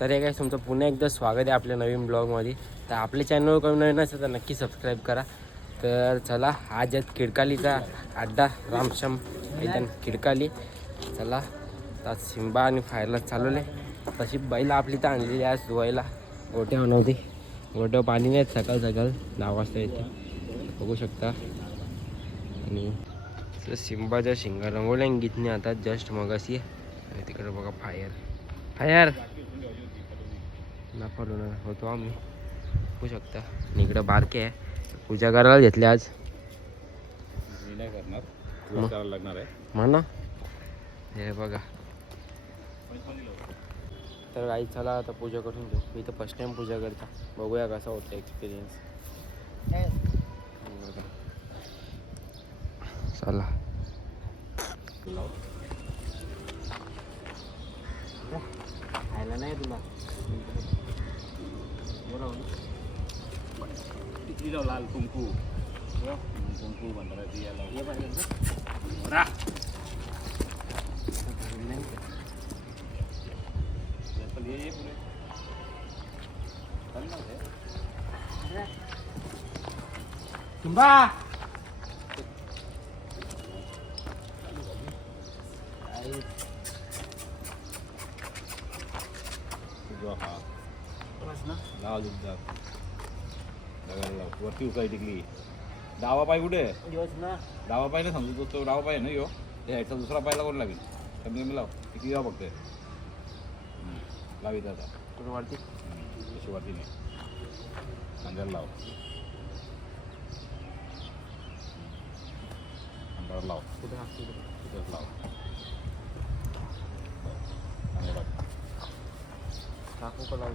तर हे काय तुमचं पुन्हा एकदा स्वागत आहे आपल्या नवीन ब्लॉगमध्ये. तर आपल्या चॅनलवर कोणी नवीन असेल तर नक्की सबस्क्राईब करा. तर चला आज आहेत किडकालीचा अड्डा रामश्याम मैदान किडकाली चला आज सिंबा आणि फायरला चालवले. तशी बैल आपली तर आणलेली आज धुवायला. गोट्या नव्हती गोट्या पाणी नाहीत सकाळ सकाळ दहा वाजता येते. बघू शकता. आणि सिंबाच्या शिंगा रंगवल्या गीतने आता जस्ट मगाशी आणि तिकडे बघा फायर. फायर! नाफालो ना होतो आम्ही. बघू शकता. इकडं बारके आहे. पूजा करायला घेतली आज. मी नाही करणार. मग? तुला करायला लागणार आहे. म्हणा हे बघा. तर आई चला आता पूजा करून घेऊ. मी तर फर्स्ट टाइम पूजा करता. बघूया कसा होता एक्सपिरियन्स चला. खायला नाही तुला? ती जाऊ लाल कुंकू कुंकू म्हणणार ती याला ये पाहिजे बरा. पण ये ये पुढे चालेल ना ते? तुम्बा तुझा हा लावायला लाव. वरती उकाई टिकली. डावा पाय कुठे? डावा पाय ना समजू तो डावा पाय ना यो? ह्याचा दुसरा पायला कोण लागेल? कमी कमी लाव. किती जाऊ बघते लावित आता. वरती? तशी वरती नाही. खांद्याला लाव. खांद्यावर लाव. कुठे? खांद्यावर लाव. टाकू का लावू.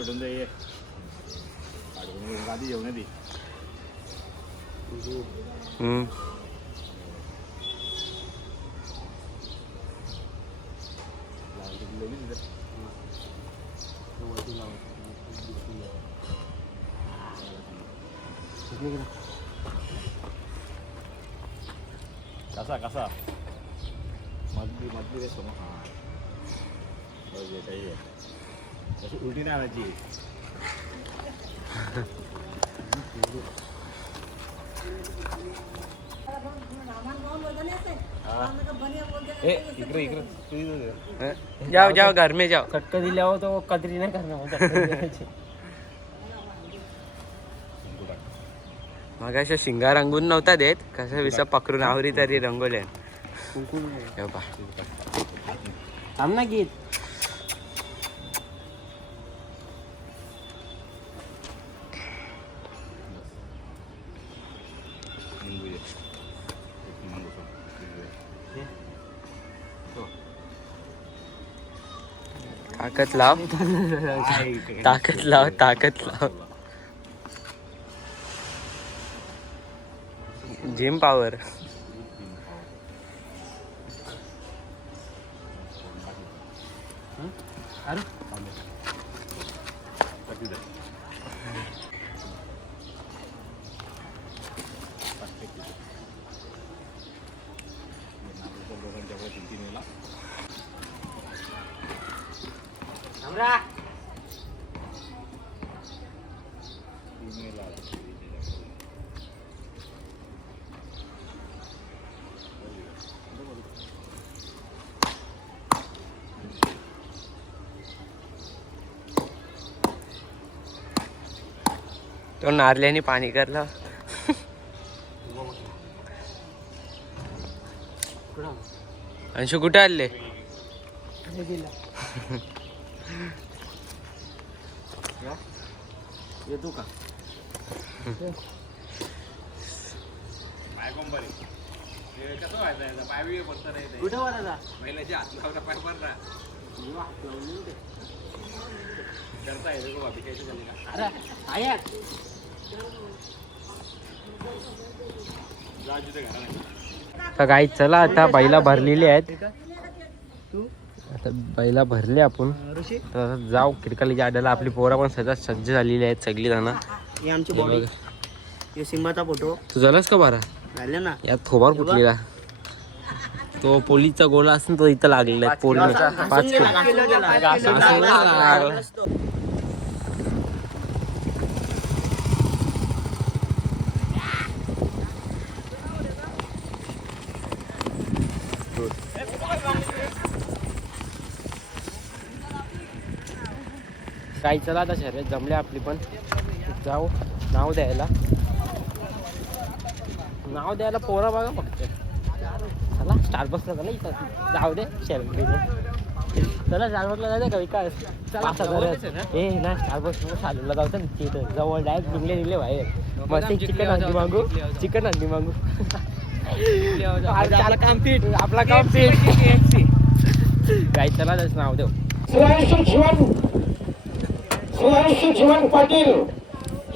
भेटून जाई ये आठवण येईल. गादी जेवण ती हम्म. कसा कसा मधली मधली रे समोर हा बघ काही आहे तशी उलटी नाही आणायची इकडे इकडे. जाओ जाओ घर में जाओ. चटका दिल्यावर तो कदरी नाही करणार. मग अशा शिंगा रंगून नव्हता देत कसं विसा पकडून आवरी तरी हे पहा. थांब ना गीत. ताकद लाव. ताकद लाव ताकद लाव. जिम पॉवर अरे टाकी दे. टाक ते तिथे. ये नारळाच्या दोघांच्या वर तीन तीन वेळेला. तीन वेळेला आला. तो नारल्याने पाणी करला. अंशू कुठे आले? येतो का? पाय तर काही चला आता बैला भरलेली आहेत. आता बैला भरले आपण. तर जाऊ खिडकालीच्या आड्याला आपली पोरा पण सध्या सज्ज झालेली आहेत सगळी जण. ही आमची बॉडी हे सिंबाचा फोटो तू झालास का बारा? झाले ना. यात थोबार फुटलेला तो पोलीसचा गोला असून तो इथं लागलेला आहे पोलीस पाच काही चला आता शर्यत जमले आपली पण. जाऊ नाव द्यायला. नाव द्यायला पोरं बघा फक्त. चला स्टार बसला का नाही इथं. जाऊ दे शर्यत घेऊन. चला स्टार बसला जायचं का विकास? चला ए ना स्टार बस चालूला जाऊ ना तिथं. जवळ डायरेक्ट निघले निघले बाहेर. मस्त चिकन हंडी मागू. चिकन हंडी मागू. आपला काम पीठ आपला काम पीठ काही चला त्याचं नाव देऊ. श्रेयांशी जीवन पाटील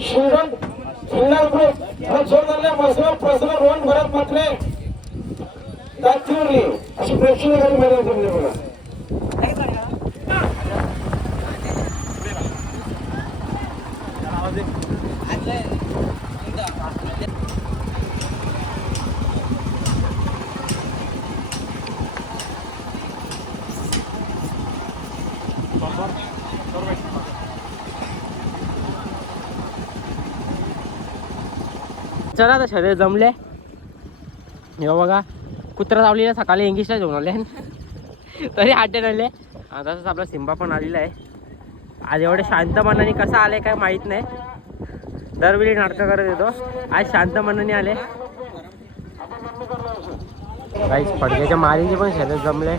शिंगण जिल्हा ग्रुप व जोरदारल्या प्रसन्न रोहन भरत म्हटले तात्पुरली अशी प्रेक्षणीयमध्ये जमले बघा चला आता शरीर जमले. हे बघा कुत्रा लावलेला सकाळी इंग्लिशला जेवण आले. तरी आठवण आले तसंच आपला सिंबा पण आलेला आहे. आज एवढे शांत मनाने कसं आले काय माहीत नाही. दरवेळी नाटकं करत येतो आज शांत मनाने आले. काही फडक्याच्या मारीचे पण शरीर जमले.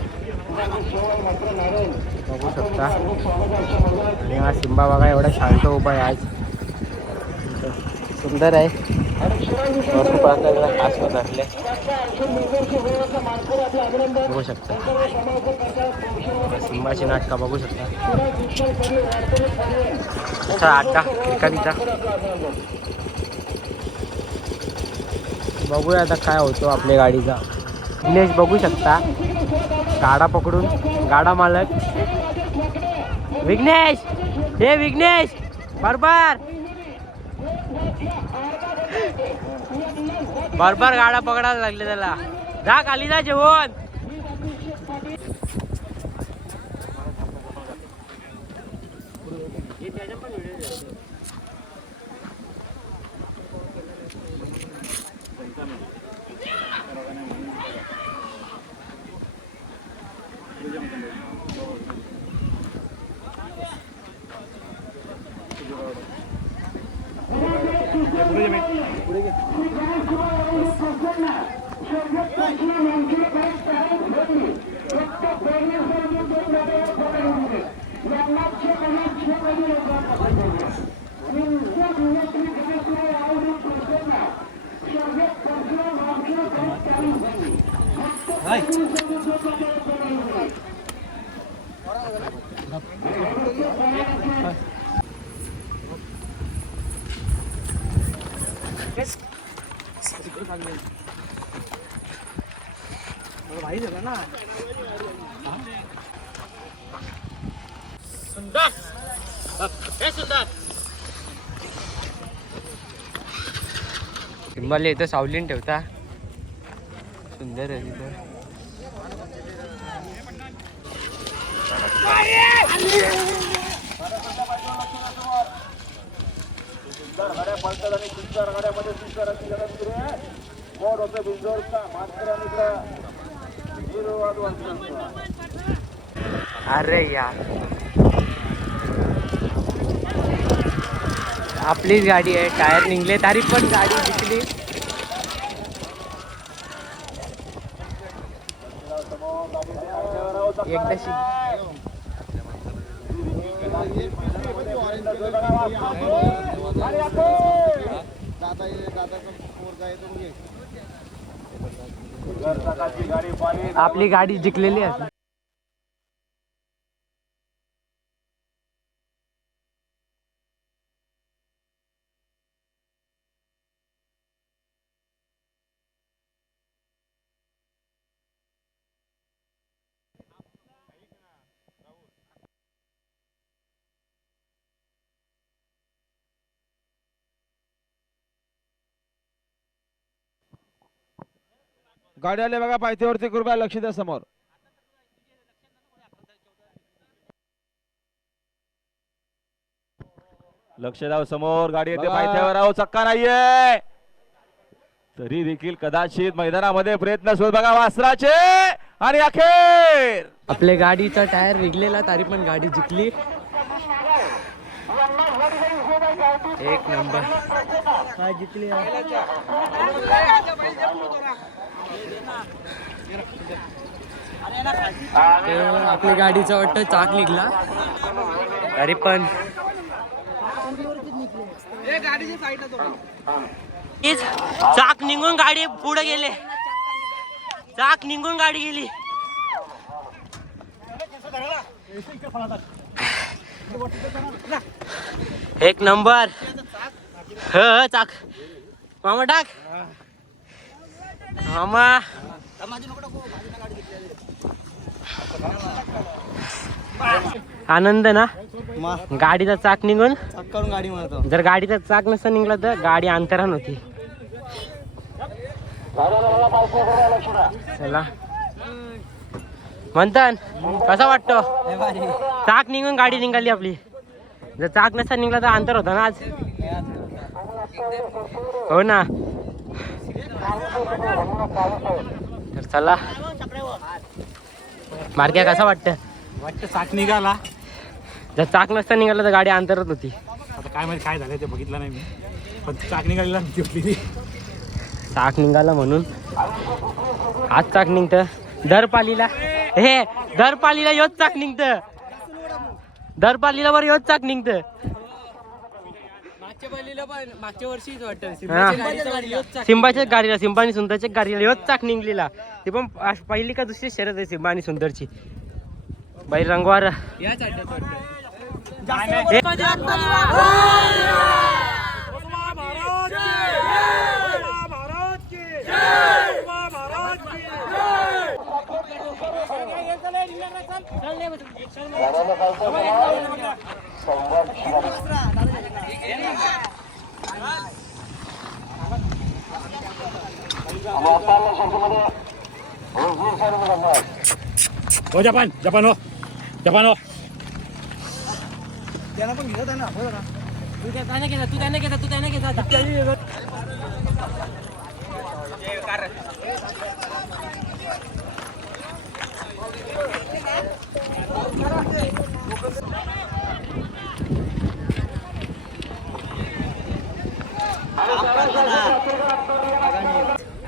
बघू शकता. आणि हा सिंबा बघा एवढा शांत उभा आहे आज. सुंदर आहे. भरपूर प्रकारचा खास बघू शकता. सिंबाची नाटका बघू शकता. असा आटा एखादीचा बघूया आता काय होतो आपल्या गाडीचा. विघ्नेश बघू शकता. गाडा पकडून गाडा मालक. विघ्नेश! हे विघ्नेश! बरोबर! भरभर गाडा पकडायला लागले त्याला. जा खाली जा जेवण. सिंबाला इथं सावलीन ठेवता सुंदर आहे तिथं अरे यार आपलीच गाडी आहे टायर निघले तरी पण गाडी दिसली एकदाशी आपली गाडी जिंकलेली आहे. गाडी आले बघा पायथ्यावरती कृपया लक्ष द्या समोर. लक्ष द्यावं समोर गाडी येते बघा. पायथ्यावर आहो चक्का नाहीये. तरी देखील कदाचित मैदानामध्ये प्रयत्न सुरू बघा वासराचे आणि अखेर. आपल्या गाडीचा टायर विकलेला तरी पण गाडी जिंकली. एक नंबर. काय जिंकली? आपल्या गाडीचा वाटतं चाक निघला. तरी पण. चाक निघून गाडी पुढे गेले. चाक निघून गाडी गेली. एक नंबर. ह ह, चाक. मामा टाक. मामा. आनंद ना? गाडीचा चाक निघून? करून गाडी म्हणतो. जर गाडीचा चाक नसता निघला तर गाडी अंतरान होती. चला. म्हणतान कसा वाटतो? चाक निघून गाडी निघाली आपली. जर चाक नसता निघला तर अंतर होता ना आज? हो ना. तर चला. मार्ग्या कसा वाटतं वाटतं चाक निघाला. जर चाक नसता निघाला तर गाडी अंतरत होती. आता काय माहिती काय झालं ते बघितलं नाही मी. पण चाक निघालेला भीती होती ती. चाक निघाला म्हणून. आज चाक निघतं. दर पालीला हे दर पालीला योच चाक निघतं. दर पालीला वर योच चाक निघतं. हा. सिंबाच्याच गाडीला सिंबा आणि सुंदरच्या गाडीला योच चाक निघलेला ते पण पहिली का दुसरी शर्यत आहे सिंबा आणि सुंदरची बाई रंगवार हे- हो जपान जपान हो. जपान हो. त्यांना पण घेत आहे ना हो जरा. तू त्याने घेतला तू त्याने घेतला तू त्याने घेतला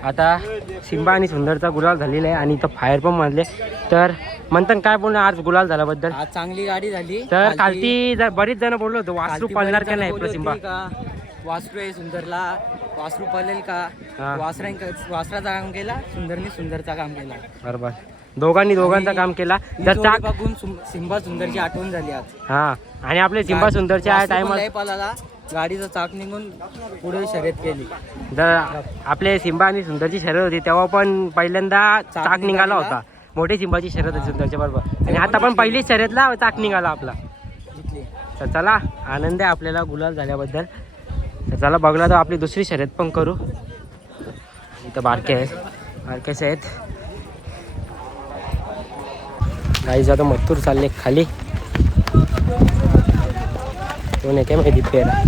आता सिंबा आणि सुंदरचा गुलाल झालेला आहे आणि इथं फायर पण मारले तर म्हणतात काय बोलणं आज गुलाल झाल्याबद्दल? आज चांगली गाडी झाली. तर खालती ज- बरीच जण बोललो होतो. वासरू पळणार बरेच का नाही सिंबा? वासरू आहे सुंदरला. वासरू पळेल का. वासरा वासराचा काम केला सुंदरने सुंदरचा काम केला. बरोबर. दोघांनी दोघांचं काम केला. तर चाक बघून सिंबा सुंदरची आठवण झाली आज. हा. आणि आपले सिंबा सुंदरच्या पळाला. गाडीचं चाक निघून पुढे शर्यत केली. जर आपले सिंबा आणि सुंदरची शर्यत होती तेव्हा पण पहिल्यांदा चाक निघाला. होता. मोठी सिंबाची शर्यत होती सुंदरच्या बरोबर. आणि आता पण पहिली शर्यतला चाक निघाला आपला. तर चला आनंद आहे आपल्याला गुलाल झाल्याबद्दल. तर चला बघला तर आपली दुसरी शर्यत पण करू. इथं बारके आहेत. बारकेच आहेत. गाईज आता मथूर चालले खाली. कोण आहे काय माहिती पेरा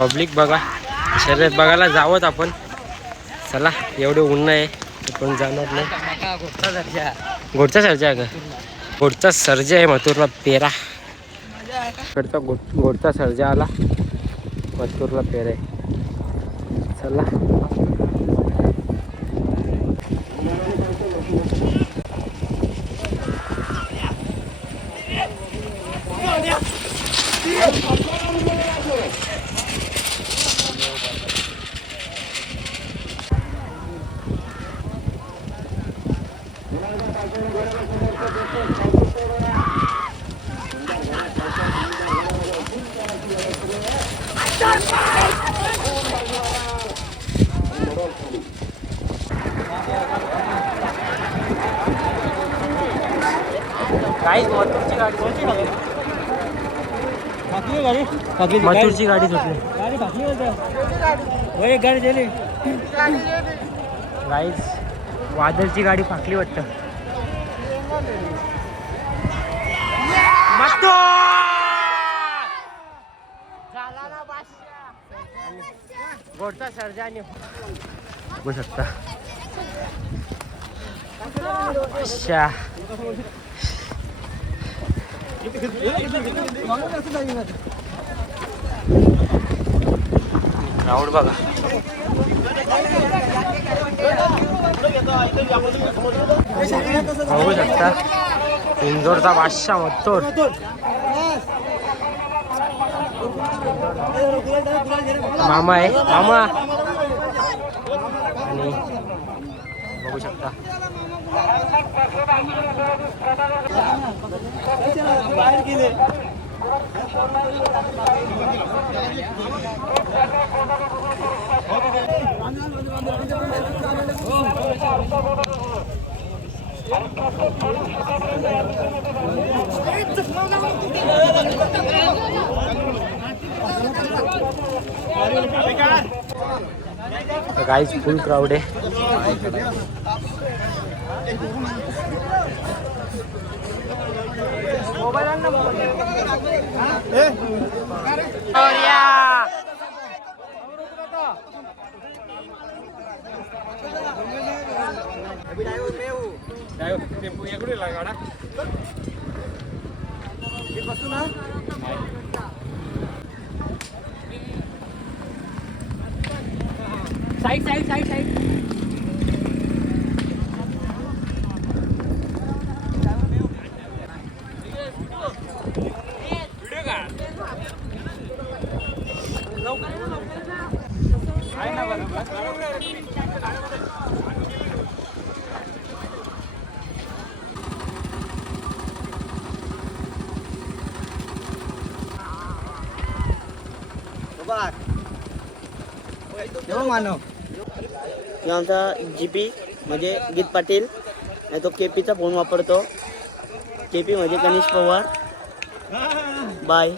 पब्लिक बघा. शर्यत बघायला जावंच आपण. चला एवढे ऊन आहे. पण जाणार नाही. गोडचा सर्जा का? गोडचा सर्जा आहे मथुरला पेरा. इकडचा गोड गोडचा सर्जा आला. मथुरला पेरा आहे. चला. काहीच मथुरची गाडी गाडी गाडी गाडी गाईज वादळची गाडी फाकली वाटतं मत्तो! झाला ना बादशाह. गोडचा सर्जा आणि बघू शकता अच्छा राऊंड बघा बघू शकता इंदोरचा बादशाह मत्तोर मामा आहे मामा बघू शकता. गाईज फुल क्राऊड आहे. Side side side side. किंवा आमचा जी पी म्हणजे गीत पाटील आणि तो के पीचा फोन वापरतो. के पी म्हणजे गणेश पवार. बाय.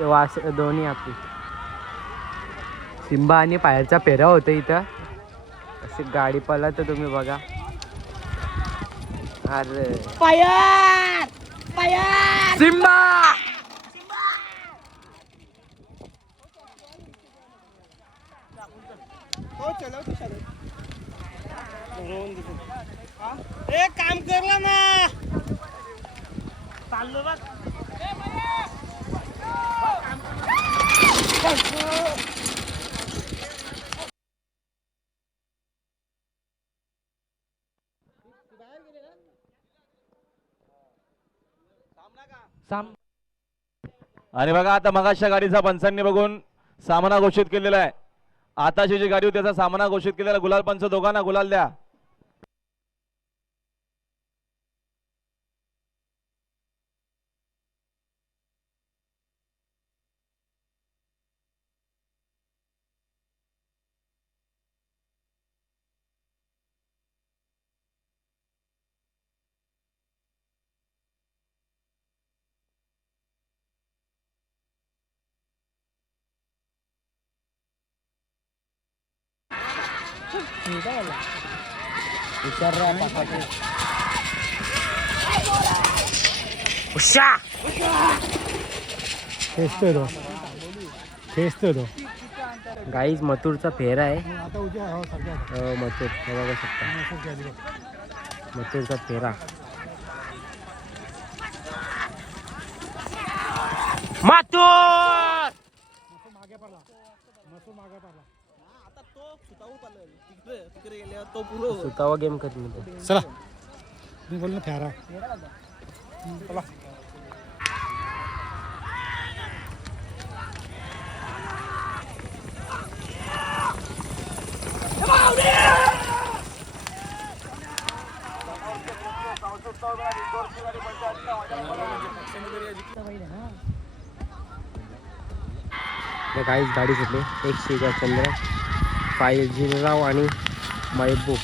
वास दोन्ही आपली. सिंबा आणि पायरचा पेरा होता इथं. अशी गाडी पळला तर तुम्ही बघा. अरे. सिंबा! आणि बघा आता मगाशच्या गाडीचा पंचांनी बघून सामना घोषित केलेला आहे. आताची जी गाडी होती त्याचा सामना घोषित केलेला गुलाल पंच दोघांना गुलाल द्या. उश्या गाईज मथुरचा फेरा आहे हो मथुर हे बघू शकता मथुरचा फेरा मातूर सुतावा गेम म्हणतो चला. मी बोल ना काहीच गाडी सुटली. एक शेजा चंद्र पायजीराव आणि महबूब.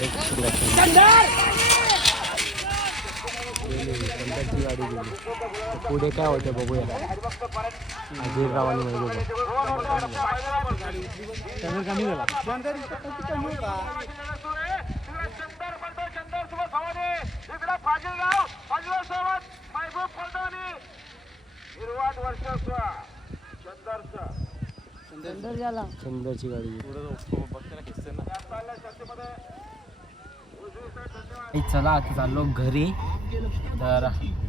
एक सुंदर चंद्र गेली नंतरची गाडी गेली पुढे काय होतं बघूया चंदरची गाडी. चला आता चाललो घरी. तर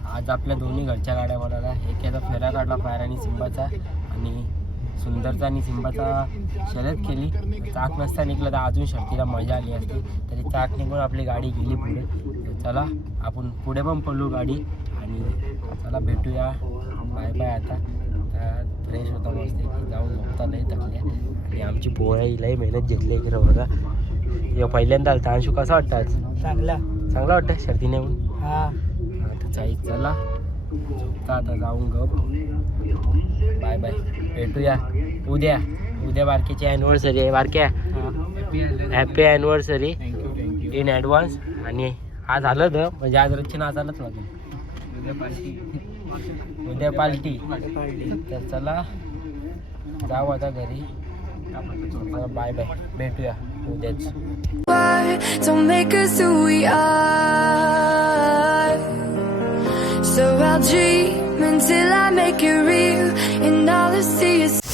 आज आपल्या दोन्ही घरच्या गाड्या बनवल्या एक याचा फेरा काढला फायर आणि सिंबाचा. आणि सुंदरचा आणि सिंबाचा शर्यत केली. चाक नसता निघलं तर अजून शर्तीला मजा आली असती. तरी चाक निघून आपली गाडी गेली पुढे. तर चला आपण पुढे पण पडलो गाडी. आणि चला भेटूया. बाय बाय आता. फ्रेश होता मस्त की जाऊन झोपता लई थकले. आणि आमची पोळ्या लई मेहनत घेतली इकडे बघा. हे पहिल्यांदा आलता. अंशू कसा वाटतं आज? चांगला. चांगला वाटतं शर्तीने येऊन हा. आता चाई चला झोपता आता जाऊन गप. Bye bye. भेटूया. उद्या. उद्या बारकेची ॲनिव्हर्सरी आहे बारक्या. हॅपी ॲनिव्हर्सरी इन ॲडव्हान्स आणि आज आलं तर म्हणजे आज रचना आज आलंच लागेल उद्या पार्टी तर चला जाऊ आता घरी बाय बाय भेटूया उद्याच Don't make us who we are. So I'll dream until I make it real, and all I see is.